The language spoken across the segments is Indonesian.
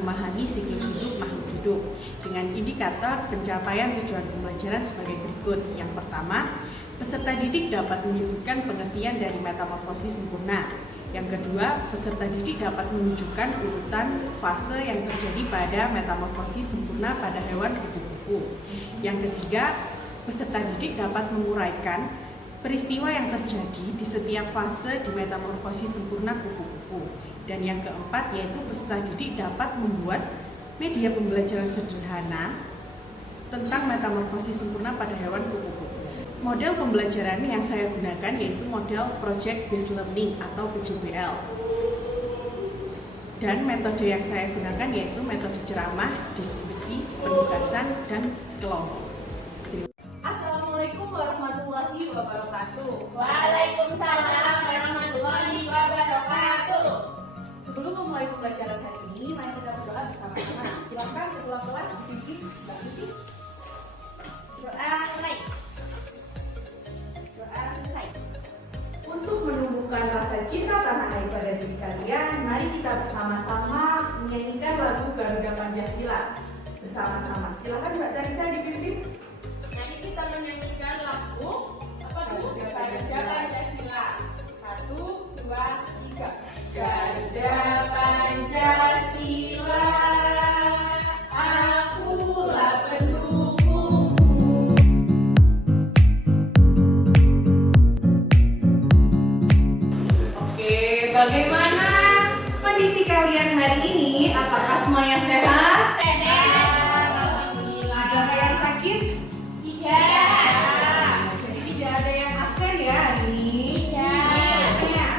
memahami siklus hidup makhluk hidup dengan indikator pencapaian tujuan pembelajaran sebagai berikut. Yang pertama, peserta didik dapat menyebutkan pengertian dari metamorfosis sempurna. Yang kedua, peserta didik dapat menunjukkan urutan fase yang terjadi pada metamorfosis sempurna pada hewan kupu-kupu. Yang ketiga, peserta didik dapat menguraikan peristiwa yang terjadi di setiap fase di metamorfosis sempurna kupu-kupu. Dan yang keempat, yaitu peserta didik dapat membuat media pembelajaran sederhana tentang metamorfosis sempurna pada hewan kupu-kupu. Model pembelajaran yang saya gunakan yaitu model Project Based Learning atau PJBL. Dan metode yang saya gunakan yaitu metode ceramah, diskusi, penugasan, dan kelompok. Assalamualaikum warahmatullahi wabarakatuh. Waalaikumsalam warahmatullahi wabarakatuh. Sebelum memulai pembelajaran hari ini, mari kita berdoa bersama-sama. Silakan ketua kelas pimpin Mbak Siti. Doa mulai. Untuk menumbuhkan rasa cinta tanah air pada diri kalian, mari kita bersama-sama menyanyikan lagu Garuda Pancasila bersama-sama. Silakan Mbak Tarisa dipimpin. Nanti kita menyanyikan lagu apa dulu? Garuda Pancasila. 1, 2, 3. Garuda Pancasila, akulah pendukung. Oke, bagaimana kondisi kalian hari ini? Apakah semuanya sehat? Ada yang sakit? Tidak. Jadi tidak ada yang absen ya hari ini? Tidak.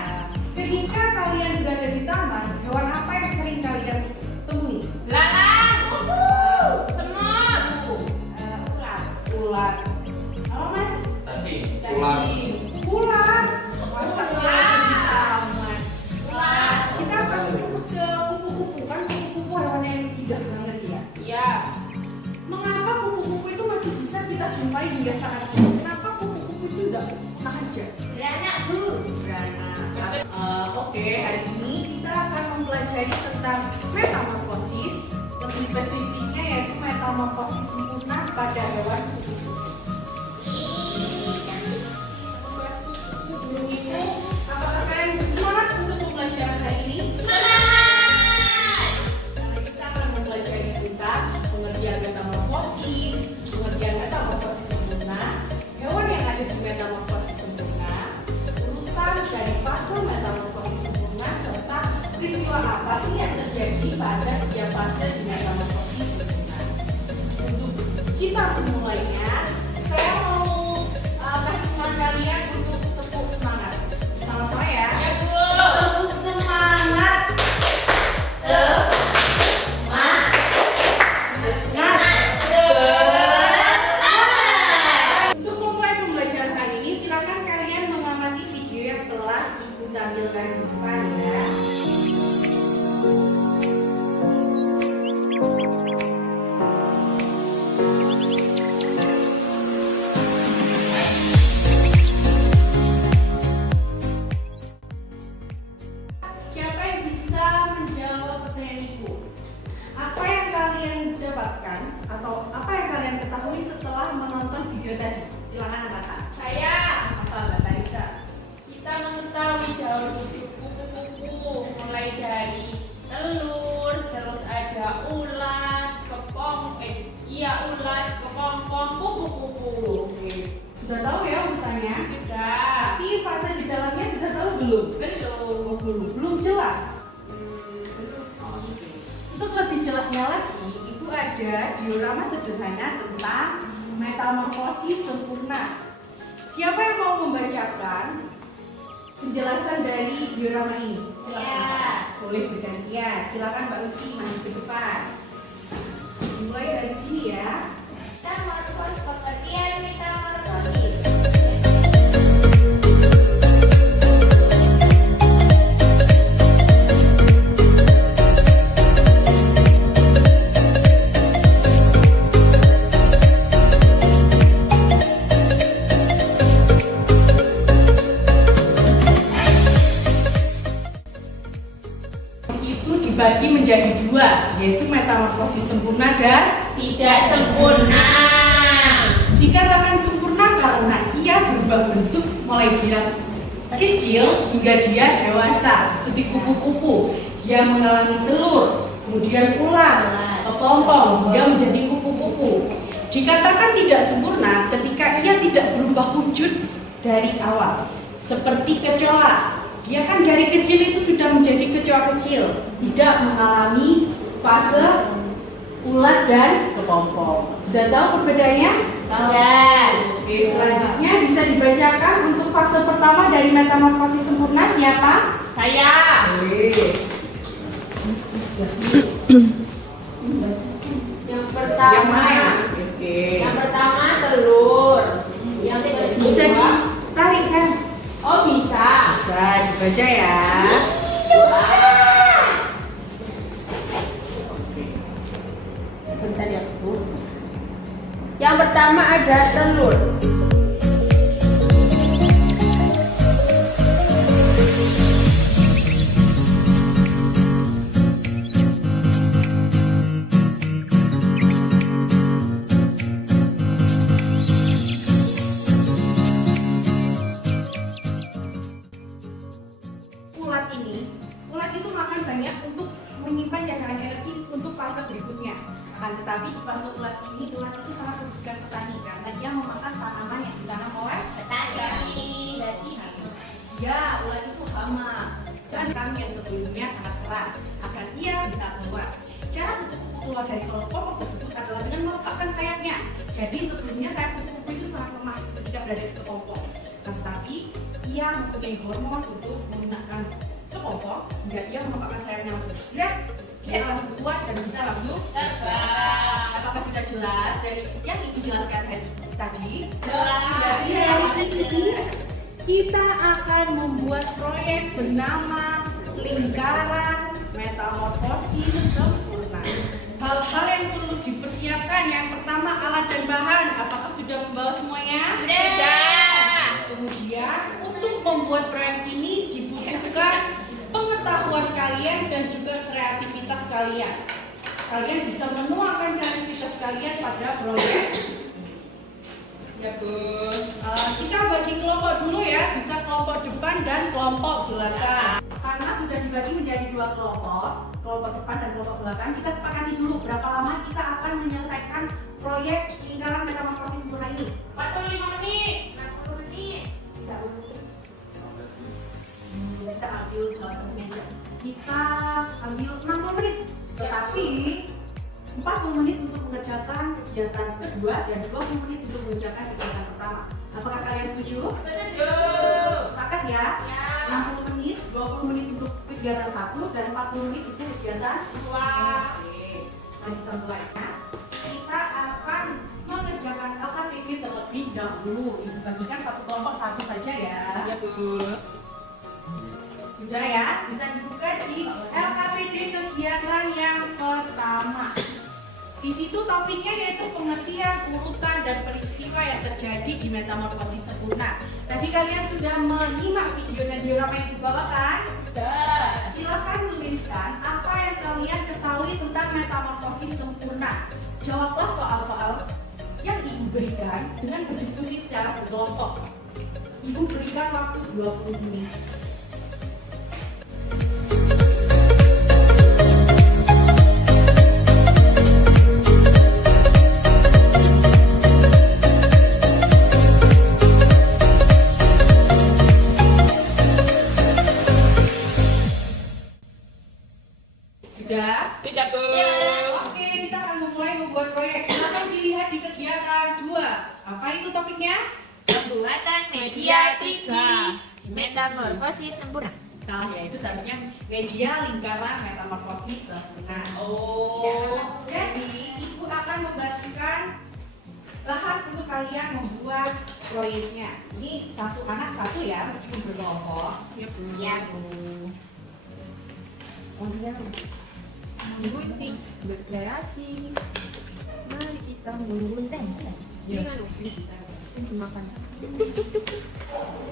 Ketika kalian berada di taman, hewan apa yang sering kalian temui? Lalang, semut, Ular. Apa mas? Cacing, Cacing. Ular. Masa ular di taman? Kita akan fokus ke kupu-kupu. Kan kupu-kupu hewan yang tidak banget ya. Iya. Mengapa kupu-kupu itu masih bisa kita jumpai hingga saat ini? Kenapa kupu-kupu itu tidak saja? beranak bu. Oke, hari ini kita akan mempelajari tentang metamorfosis. Lebih spesifiknya yaitu metamorfosis sempurna pada hewan kupu-kupu. Sebelum itu, apakah kalian bersemangat untuk pembelajaran hari ini? Semangat. Karena kita akan mempelajari tentang pengertian metamorfosis, pengertian metamorfosis sempurna, hewan yang ada di metamorfosis sempurna, urutan dari fase metamorfosis sempurna, serta peristiwa apa sih yang terjadi pada setiap fase di metamorfosis sempurna. Untuk kita memulainya, saya mau kasih semangat kalian untuk tepuk semangat bersama-sama ya. Ya bu. Tepuk semangat. Untuk memulai pembelajaran hari ini, silakan kalian mengamati video yang telah Ibu tampilkan di depan ya. Siapa yang bisa menjawab pertanyaan Ibu? Apa yang kalian dapatkan atau apa yang kalian ketahui setelah menonton video tadi? Silakan katakan. Saya. Apa Mbak Tarisa? Kita mengetahui jauh hidup kupu-kupu, mulai dari telur, terus ada ulat, ulat, kepompong, kupu-kupu. Oke. Sudah tahu ya urutannya? Sudah. Tapi fase di dalamnya sudah tahu belum? Belum jelas. Belum. Oke. Untuk lebih jelasnya lagi, itu ada diorama sederhana tentang metamorfosis sempurna. Siapa yang mau membacakan penjelasan dari diorama ini? Silakan. Ya. Boleh bergantian. Silakan Mbak Lucy maju ke depan. Mulai dari sini ya. Metamorfosis, pengertian metamorfosis. Itu dibagi menjadi dua, yaitu metamorfosis sempurna dan Tidak sempurna. dikatakan sempurna karena ia berubah bentuk mulai dia kecil hingga dia dewasa seperti kupu-kupu. Dia mengalami telur, kemudian ular, kepompong hingga menjadi kupu-kupu. Dikatakan tidak sempurna ketika ia tidak berubah wujud dari awal, seperti kecoa. Dia kan dari kecil itu sudah menjadi kecoa kecil, tidak mengalami fase ulat dan kepompong. Sudah tahu perbedaannya? Sudah. Oke, selanjutnya bisa dibacakan untuk fase pertama dari metamorfosis sempurna siapa? Saya. Yang pertama. Yang mana? Oke. Yang pertama telur. Yang Bisa kedua. ditarik, San. Oh bisa. Bisa dibaca ya. Bentar ya Bu. Yang pertama ada telur. Ulat itu makan banyak untuk menyimpan cadangan energi untuk fase berikutnya. Tetapi di fase ulat itu sangat merugikan petani karena dia memakan tanaman yang ditanam oleh Petani. Berarti ya, ulat itu hama. Dan kami yang sebelumnya sangat keras agar ia bisa keluar. Cara kupu-kupu keluar dari kelompok tersebut adalah dengan melepaskan sayapnya. Jadi sebelumnya sayap kupu-kupu itu sangat lemah ketika berada di kelompok. Tetapi ia mempunyai hormon untuk menggunakan kelompok hingga ia melepaskan sayapnya langsung. Dia langsung keluar dan bisa langsung terbang. Apakah sudah jelas dari yang ibu jelaskan tadi? Dari ini kita akan membuat proyek bernama lingkaran metamorfosis sempurna. Hal-hal yang perlu dipersiapkan, yang pertama alat dan bahan. Apakah sudah membawa semuanya? Sudah. Kemudian untuk membuat proyek ini dibutuhkan pengetahuan kalian dan juga kreativitas kalian. Kalian bisa menuangkan kreativitas kalian pada proyek. Ya Bu. Kita bagi kelompok dulu ya, bisa kelompok depan dan kelompok belakang. Karena sudah dibagi menjadi dua kelompok depan dan kelompok belakang, kita sepakati dulu berapa lama kita akan menyelesaikan proyek lingkaran metamorfosis sempurna ini. 45 menit. 60 menit. Tidak boleh. Kita ambil contohnya aja. Kita ambil 60 menit. Tetapi 40 menit untuk mengerjakan kegiatan kedua dan 20 menit untuk mengerjakan kegiatan pertama. Apakah kalian setuju? Setuju. Sepakat ya? Ya. 60 menit, 20 menit untuk kegiatan 1 dan 40 menit untuk kegiatan 2. Oke. Mari kita mulai ya. Kita akan mengerjakan LKPD terlebih dahulu. Dibagikan satu kelompok satu saja ya. Ya Bu. Sudah ya, bisa dibuka di LKPD kegiatan yang pertama. Di situ topiknya yaitu pengertian, urutan, dan peristiwa yang terjadi di metamorfosis sempurna. Tadi kalian sudah menyimak video dan diorama yang dibawakan? Sudah. Silakan tuliskan apa yang kalian ketahui tentang metamorfosis sempurna. Jawablah soal-soal yang ibu berikan dengan berdiskusi secara berkelompok. Ibu berikan waktu 20 menit. Sudah? Sudah Bu. Oke, kita akan memulai membuat proyek. Silakan dilihat di kegiatan 2. Apa itu topiknya? Pembuatan media 3D metamorfosis sempurna. Salah ya, itu seharusnya media lingkaran metamorfosis sempurna. Oh. Jadi, ibu akan membagikan bahan untuk kalian membuat proyeknya. Ini satu anak satu ya, meskipun berkelompok. Ya Bu. Ya Bu. Oh iya. Gunting berkreasi. Mari kita menggunting. Ya. Makan.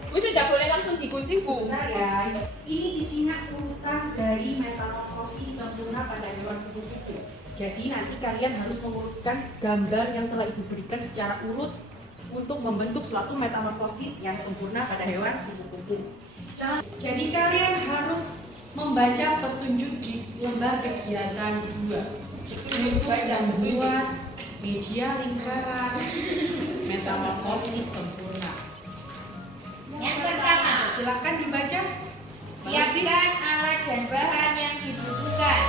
Bu sudah boleh langsung digunting Bu. Bentar ya. Ini isinya urutan dari metamorfosis sempurna pada hewan kupu-kupu. Jadi nanti kalian harus mengurutkan gambar yang telah Ibu berikan secara urut untuk membentuk suatu metamorfosis yang sempurna pada hewan kupu-kupu. Jadi kalian harus membaca petunjuk di lembar kegiatan 2 untuk membuat media lingkaran metamorfosis sempurna. Yang pertama, Silakan dibaca. siapkan alat dan bahan yang dibutuhkan.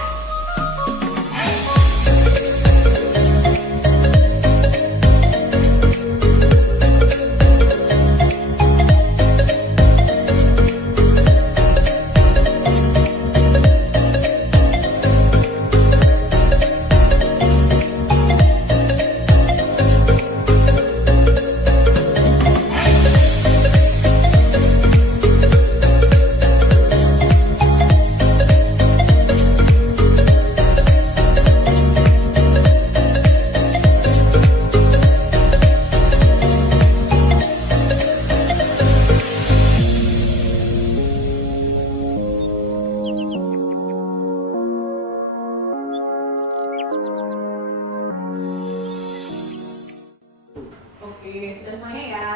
Oke, sudah semuanya ya.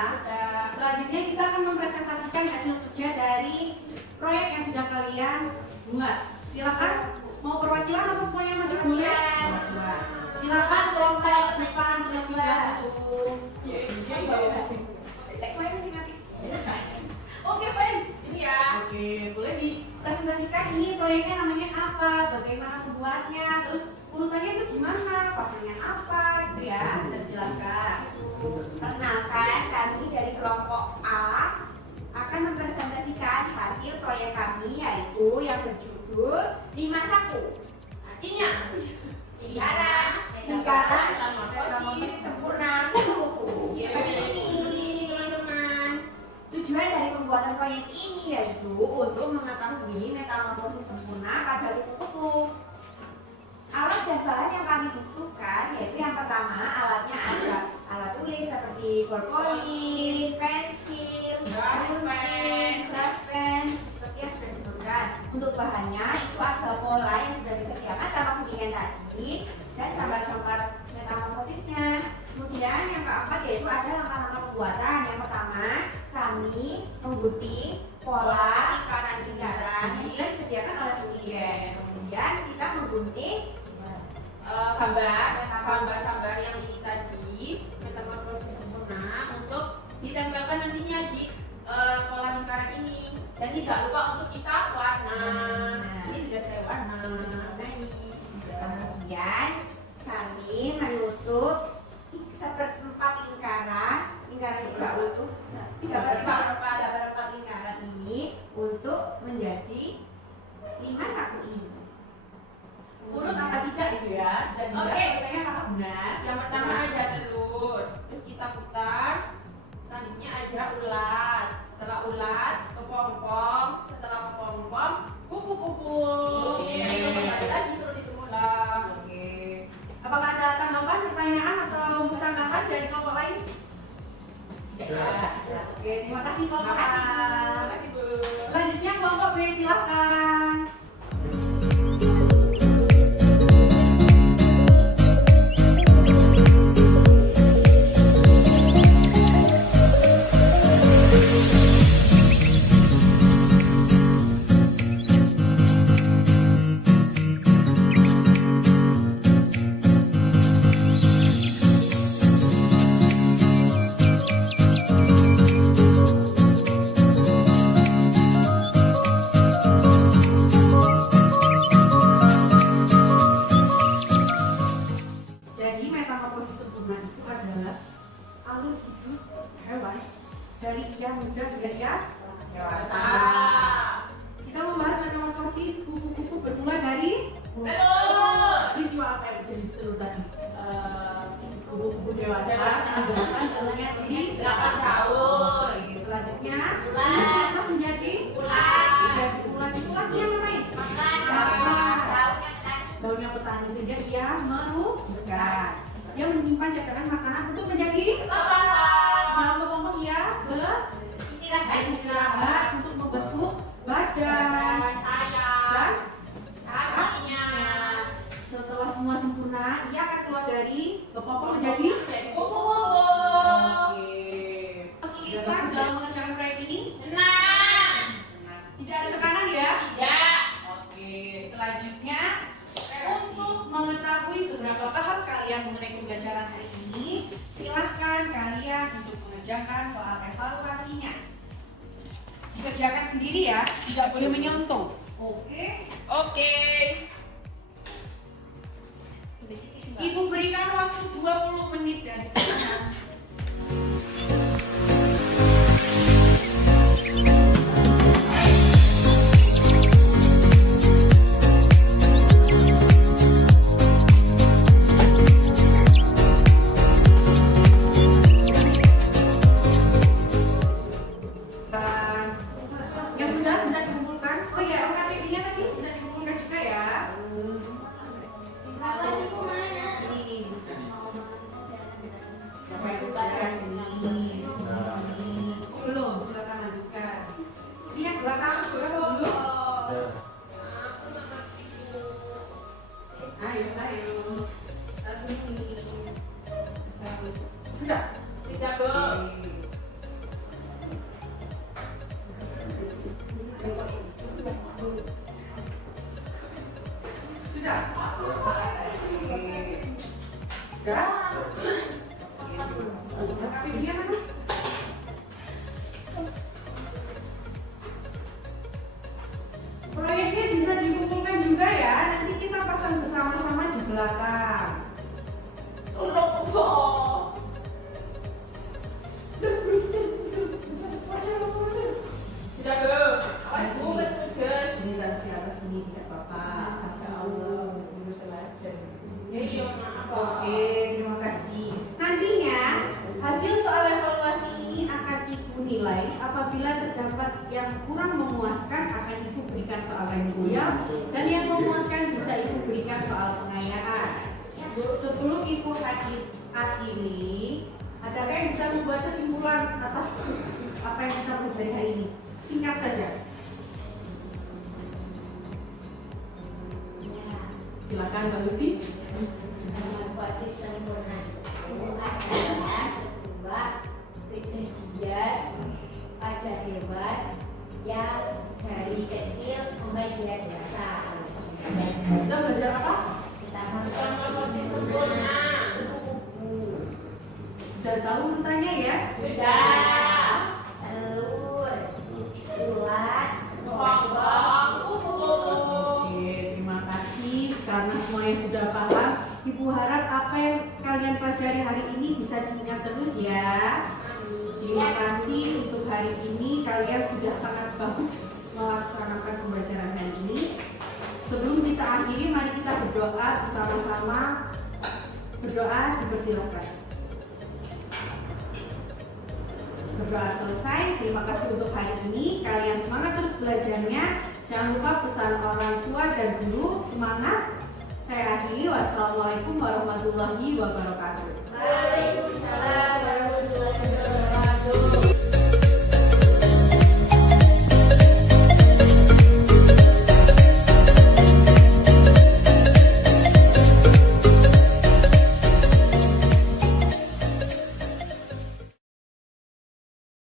Selanjutnya kita akan mempresentasikan hasil kerja dari proyek yang sudah kalian buat. Silakan, mau perwakilan atau semuanya maju dulu ya? Silakan kelompok depan terlebih dahulu. Oke, baik. Ini ya. Oke, boleh dipresentasikan ini proyeknya namanya apa, bagaimana pembuatnya, terus urutannya itu gimana, pasangan apa, gitu ya, bisa dijelaskan. Perkenalkan, kami dari kelompok A akan mempresentasikan hasil proyek kami yaitu yang berjudul 5 saku. Artinya lingkaran metamorfosis sempurna kupu-kupu. Seperti ini teman-teman. Tujuan dari pembuatan proyek ini yaitu untuk mengetahui metamorfosis sempurna pada kupu-kupu. Alat dan bahan yang kami butuhkan yaitu yang pertama alatnya ada alat tulis seperti bolpoin, pensil, pulpen, brush pen, seperti yang sudah disebutkan. Untuk bahannya itu ada pola yang sudah disediakan sama kuningan tadi dan gambar-gambar metamorfosisnya. Kemudian yang keempat yaitu ada langkah-langkah pembuatan. Yang pertama kami menggunting pola lingkaran-lingkaran yang sudah disediakan oleh kuningan. Kemudian kita menggunting gambar-gambar yang ini tadi metamorfosis sempurna untuk ditempelkan nantinya di pola lingkaran ini. Dan tidak lupa untuk kita warna. Ini sudah saya warna. Kemudian kami menutup seperempat lingkaran yang tidak utuh, tiga per 4 lingkaran ini untuk menjadi 5 saku ini. Urut apa tidak itu ya? Bisa dibaca urutannya apakah benar? Yang pertama ada telur, terus kita putar. Selanjutnya ada ulat. Setelah ulat, kepompong. Setelah kepompong, kupu-kupu. Kembali lagi seperti semula. Oke. Apakah ada tanggapan, pertanyaan atau musyawarah dari kelompok lain? Oke, terima kasih kelompok A. Terima kasih, Bu. Selanjutnya kelompok B, silakan. Jadi metamorfosis sempurna itu adalah alur hidup hewan dari ia muda menjadi ia dewasa. Kita membahas metamorfosis kupu-kupu bermula dari Telur. peristiwa apa yang terjadi di telur tadi? Kupu-kupu dewasa menggunakan telurnya di 8 tahun. Selanjutnya Ulat. terus menjadi Ulat. menjadi ulat. Itu lagi yang lain. Daunnya petani sehingga dia merubah. Dia menyimpan cadangan makanan untuk menjadi dalam kelompok dia beristirahat untuk membentuk badan dan kakinya. Setelah semua sempurna dari kelompok menjadi kumpul. Oke. Sudah Kesulitan bagus dalam mengerjakan proyek ini? senang. Tidak ada tekanan ya? Tidak. Oke, selanjutnya untuk mengetahui seberapa paham kalian mengenai pembelajaran hari ini, silahkan kalian untuk mengerjakan soal evaluasinya. Dikerjakan sendiri ya, tidak boleh menyontoh. Oke. Oke. Ibu berikan waktu 20 menit dari sekarang. Yang sudah bisa dikumpulkan. Oh ya, LKPD-nya tadi bisa dikumpulkan juga ya. Evaluasiku mana? Ini. Belum, silakan lanjutkan. Lihat belakang, sudah belum? Ayo. Satu ini. Sudah. Tidak, Bu. Sudah. Sudah. LKPD-nya mana? Proyeknya bisa dikumpulkan juga ya. Nanti kita pasang bersama-sama di belakang. Tolong, Bu. Tidak, Bu. Awas, Bu, bertugas. Ini di atas sini tidak apa-apa. Masya Allah. Ya, iya, maaf. Oke, terima kasih. Nantinya hasil soal evaluasi ini akan Ibu nilai. Apabila terdapat yang kurang memuaskan akan Ibu berikan soal remedial dan yang memuaskan bisa Ibu berikan soal pengayaan. Sebelum Ibu akhiri, adakah yang bisa membuat kesimpulan atas apa yang kita pelajari hari ini? Singkat saja. Silakan Mbak Lucy. Evaluasi sempurna itu adalah sebuah kejadian pada hewan yang dari kecil sampai dia dewasa. Kita belajar apa? Kita Evaluasi sempurna. Sudah tahu tentangnya ya? Sudah. telur, bulat, Bang, Oke, terima kasih karena semuanya sudah paham. Ibu harap apa yang kalian pelajari hari ini bisa diingat terus ya. Terima kasih untuk hari ini kalian sudah sangat bagus melaksanakan pembelajaran hari ini. Sebelum kita akhiri, mari kita berdoa bersama-sama. Berdoa dipersilakan. Berdoa selesai. Terima kasih untuk hari ini. Kalian semangat terus belajarnya. Jangan lupa pesan orang tua dan guru. Semangat. Saya akhiri. Wassalamualaikum warahmatullahi wabarakatuh. Waalaikumsalam.